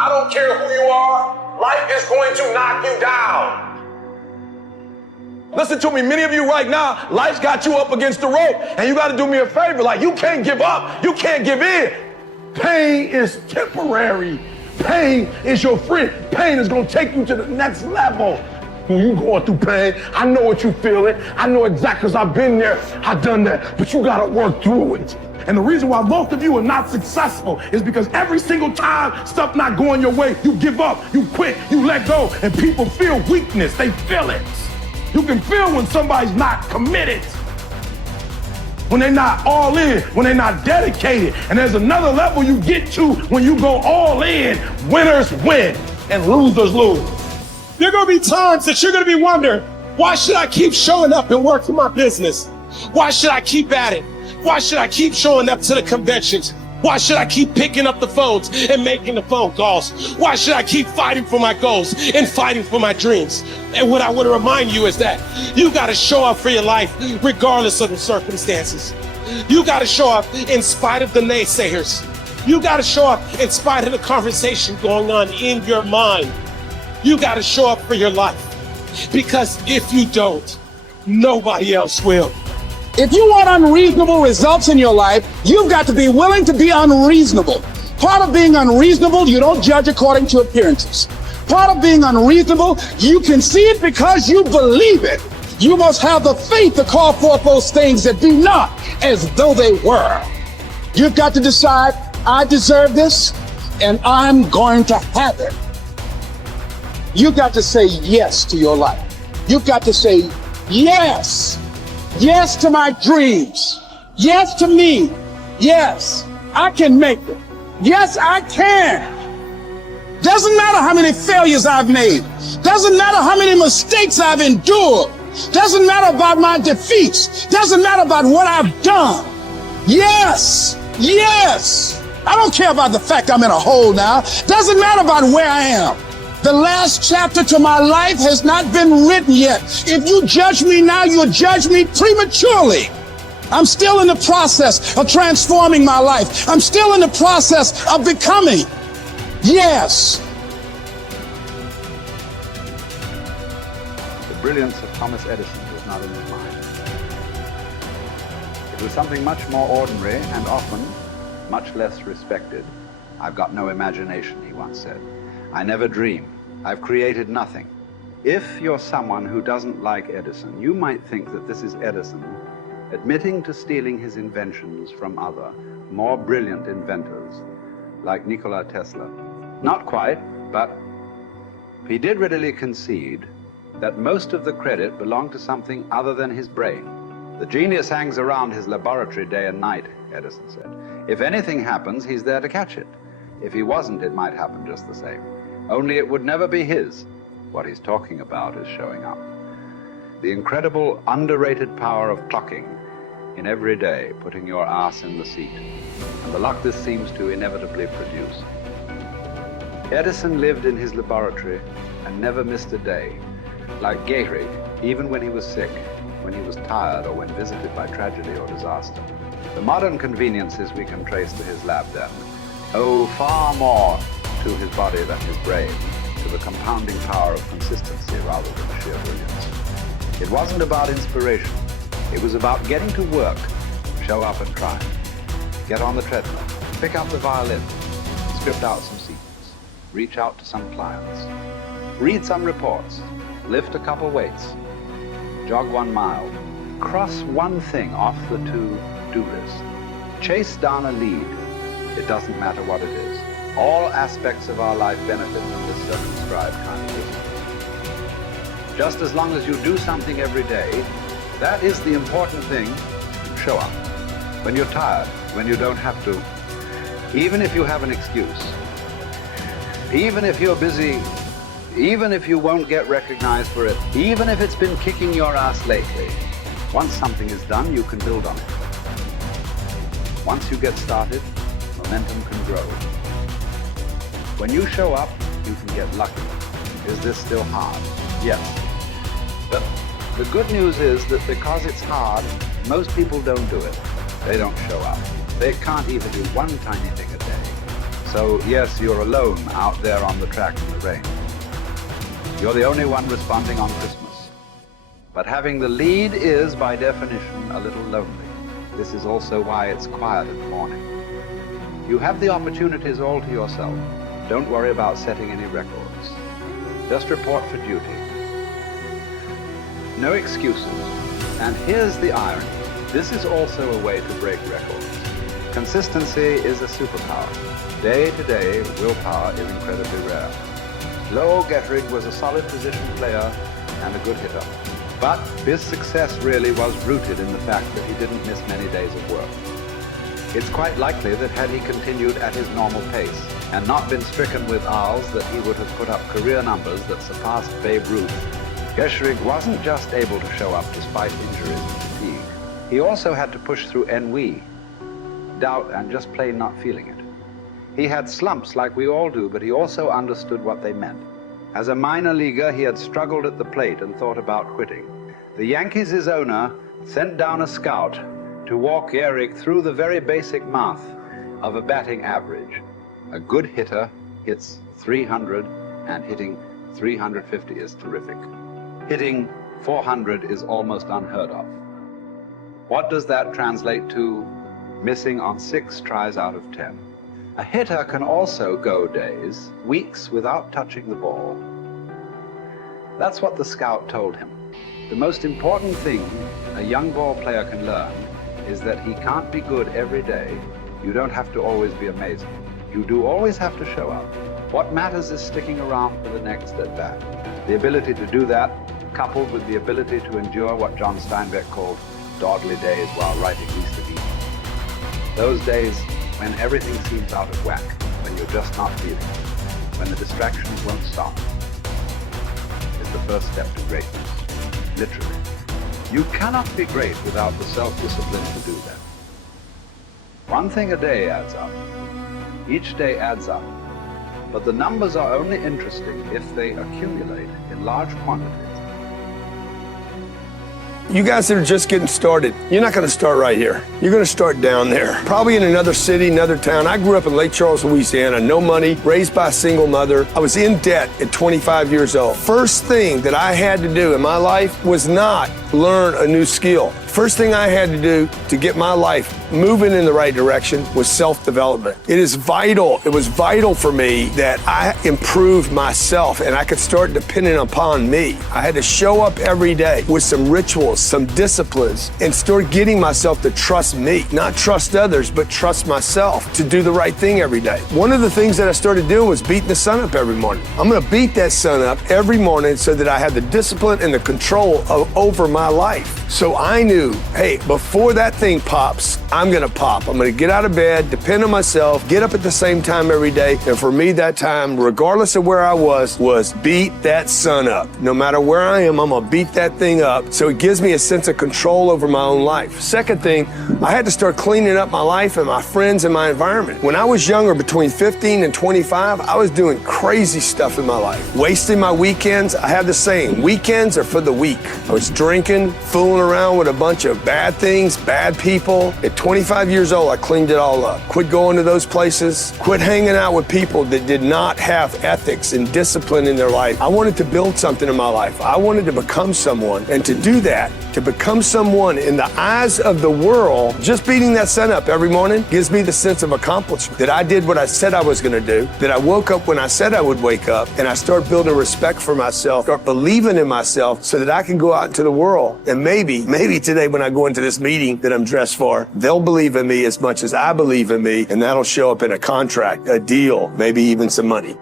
I don't care who you are. Life is going to knock you down. Listen to me, many of you right now, life's got you up against the rope, and you got to do me a favor. Like, you can't give up. You can't give in. Pain is temporary. Pain is your friend. Pain is going to take you to the next level. When you going through pain, I know what you feeling. I know exactly, because I've been there. I've done that. But you got to work through it. And the reason why most of you are not successful is because every single time stuff not going your way, you give up, you quit, you let go, and people feel weakness. They feel it. You can feel when somebody's not committed, when they're not all in, when they're not dedicated. And there's another level you get to when you go all in. Winners win and losers lose. There are going to be times that you're going to be wondering, why should I keep showing up and working my business? Why should I keep at it? Why should I keep showing up to the conventions? Why should I keep picking up the phones and making the phone calls? Why should I keep fighting for my goals and fighting for my dreams? And what I want to remind you is that you got to show up for your life regardless of the circumstances. You got to show up in spite of the naysayers. You got to show up in spite of the conversation going on in your mind. You got to show up for your life, because if you don't, nobody else will. If you want unreasonable results in your life, you've got to be willing to be unreasonable. Part of being unreasonable, you don't judge according to appearances. Part of being unreasonable, you can see it because you believe it. You must have the faith to call forth those things that be not as though they were. You've got to decide, I deserve this, and I'm going to have it. You've got to say yes to your life. You've got to say yes. Yes to my dreams. Yes to me. Yes, I can make it. Yes, I can. Doesn't matter how many failures I've made. Doesn't matter how many mistakes I've endured. Doesn't matter about my defeats. Doesn't matter about what I've done. Yes, yes. I don't care about the fact I'm in a hole now. Doesn't matter about where I am. The last chapter to my life has not been written yet. If you judge me now, you'll judge me prematurely. I'm still in the process of transforming my life. I'm still in the process of becoming. Yes. The brilliance of Thomas Edison was not in his mind. It was something much more ordinary and often much less respected. I've got no imagination, he once said. I never dream. I've created nothing. If you're someone who doesn't like Edison, you might think that this is Edison admitting to stealing his inventions from other, more brilliant inventors, like Nikola Tesla. Not quite, but he did readily concede that most of the credit belonged to something other than his brain. The genius hangs around his laboratory day and night, Edison said. If anything happens, he's there to catch it. If he wasn't, it might happen just the same. Only it would never be his. What he's talking about is showing up. The incredible, underrated power of clocking in every day, putting your ass in the seat, and the luck this seems to inevitably produce. Edison lived in his laboratory and never missed a day. Like Gehrig, even when he was sick, when he was tired, or when visited by tragedy or disaster. The modern conveniences we can trace to his lab then owe far more to his body than his brain, to the compounding power of consistency rather than sheer brilliance. It wasn't about inspiration. It was about getting to work, show up and try. Get on the treadmill, pick up the violin, script out some sequence, reach out to some clients, read some reports, lift a couple weights, jog 1 mile, cross one thing off the to-do list, chase down a lead. It doesn't matter what it is. All aspects of our life benefit from this circumscribed kind of wisdom. Just as long as you do something every day, that is the important thing. Show up. When you're tired, when you don't have to, even if you have an excuse, even if you're busy, even if you won't get recognized for it, even if it's been kicking your ass lately, once something is done, you can build on it. Once you get started, momentum can grow. When you show up, you can get lucky. Is this still hard? Yes. But the good news is that because it's hard, most people don't do it. They don't show up. They can't even do one tiny thing a day. So So yes, you're alone out there on the track in the rain. You're the only one responding on Christmas. But having the lead is, by definition, a little lonely. This is also why it's quiet in the morning. You have the opportunities all to yourself. Don't worry about setting any records. Just report for duty. No excuses. And here's the irony. This is also a way to break records. Consistency is a superpower. Day to day, willpower is incredibly rare. Lowell Gettrig was a solid position player and a good hitter. But his success really was rooted in the fact that he didn't miss many days of work. It's quite likely that had he continued at his normal pace and not been stricken with R's, that he would have put up career numbers that surpassed Babe Ruth. Gettrig wasn't just able to show up despite injuries and fatigue. He also had to push through ennui, doubt, and just plain not feeling it. He had slumps like we all do, but he also understood what they meant. As a minor leaguer, he had struggled at the plate and thought about quitting. The Yankees' owner sent down a scout to walk Gehrig through the very basic math of a batting average. A good hitter hits 300, and hitting 350 is terrific. Hitting 400 is almost unheard of. What does that translate to? Missing on 6 tries out of 10. A hitter can also go days, weeks without touching the ball. That's what the scout told him. The most important thing a young ball player can learn is that he can't be good every day. You don't have to always be amazing. You do always have to show up. What matters is sticking around for the next at bat. The ability to do that, coupled with the ability to endure what John Steinbeck called dogly days while writing Easter Eve. Those days when everything seems out of whack, when you're just not feeling it, when the distractions won't stop, is the first step to greatness, literally. You cannot be great without the self-discipline to do that. One thing a day adds up. Each day adds up. But the numbers are only interesting if they accumulate in large quantities. You guys that are just getting started, you're not going to start right here. You're going to start down there, probably in another city, another town. I grew up in Lake Charles, Louisiana, no money, raised by a single mother. I was in debt at 25 years old. First thing that I had to do in my life was not learn a new skill. First thing I had to do to get my life moving in the right direction was self-development. It is vital. It was vital for me that I improved myself and I could start depending upon me. I had to show up every day with some rituals, some disciplines, and start getting myself to trust me, not trust others, but trust myself to do the right thing every day. One of the things that I started doing was beating the sun up every morning. I'm going to beat that sun up every morning so that I have the discipline and the control over my life. So I knew, hey, before that thing pops, I'm going to pop. I'm going to get out of bed, depend on myself, get up at the same time every day. And for me, that time, regardless of where I was beat that sun up. No matter where I am, I'm going to beat that thing up. So it gives me a sense of control over my own life. Second thing, I had to start cleaning up my life and my friends and my environment. When I was younger, between 15 and 25, I was doing crazy stuff in my life. Wasting my weekends. I have the saying, weekends are for the weak. I was drinking, fooling around with a bunch of bad things, bad people. At 25 years old, I cleaned it all up. Quit going to those places. Quit hanging out with people that did not have ethics and discipline in their life. I wanted to build something in my life. I wanted to become someone. And to do that, to become someone in the eyes of the world, just beating that sun up every morning gives me the sense of accomplishment that I did what I said I was going to do, that I woke up when I said I would wake up, and I start building respect for myself, start believing in myself so that I can go out into the world. And maybe today when I go into this meeting that I'm dressed for, they'll believe in me as much as I believe in me, and that'll show up in a contract, a deal, maybe even some money.